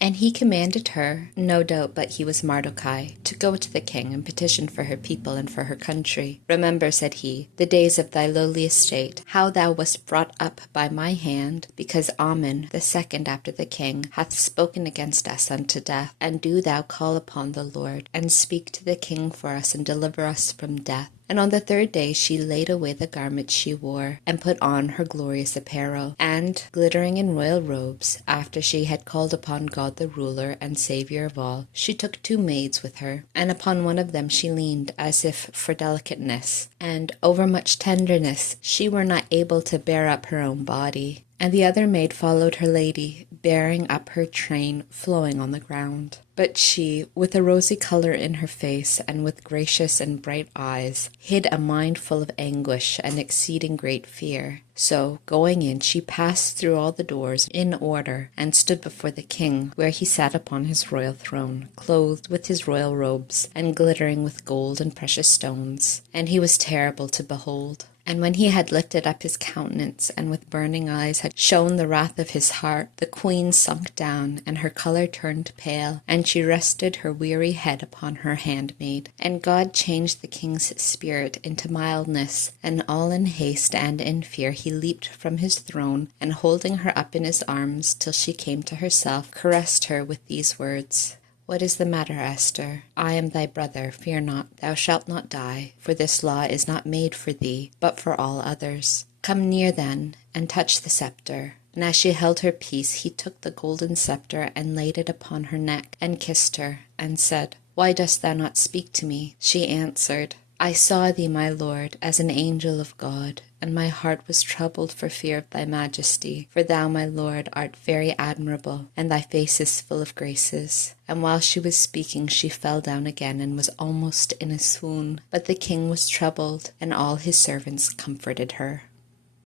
And he commanded her, no doubt but he was Mardochai, to go to the king and petition for her people and for her country. Remember, said he, the days of thy lowly estate, how thou wast brought up by my hand, because Ammon, the second after the king, hath spoken against us unto death. And do thou call upon the Lord, and speak to the king for us, and deliver us from death. And on the third day she laid away the garments she wore, and put on her glorious apparel, and, glittering in royal robes, after she had called upon God the ruler and Saviour of all, she took 2 maids with her, and upon one of them she leaned, as if for delicateness, and overmuch tenderness she were not able to bear up her own body. And the other maid followed her lady, bearing up her train flowing on the ground. But she, with a rosy colour in her face, and with gracious and bright eyes, hid a mind full of anguish and exceeding great fear. So, going in, she passed through all the doors in order, and stood before the king, where he sat upon his royal throne, clothed with his royal robes, and glittering with gold and precious stones. And he was terrible to behold. And when he had lifted up his countenance, and with burning eyes had shown the wrath of his heart, the queen sunk down, and her colour turned pale, and she rested her weary head upon her handmaid. And God changed the king's spirit into mildness, and all in haste and in fear he leaped from his throne, and holding her up in his arms till she came to herself, caressed her with these words: What is the matter, Esther? I am thy brother, fear not. Thou shalt not die, for this law is not made for thee, but for all others. Come near then, and touch the scepter. And as she held her peace, he took the golden scepter, and laid it upon her neck, and kissed her, and said, Why dost thou not speak to me? She answered, I saw thee, my lord, as an angel of God, and my heart was troubled for fear of thy majesty. For thou, my lord, art very admirable, and thy face is full of graces. And while she was speaking, she fell down again, and was almost in a swoon. But the king was troubled, and all his servants comforted her.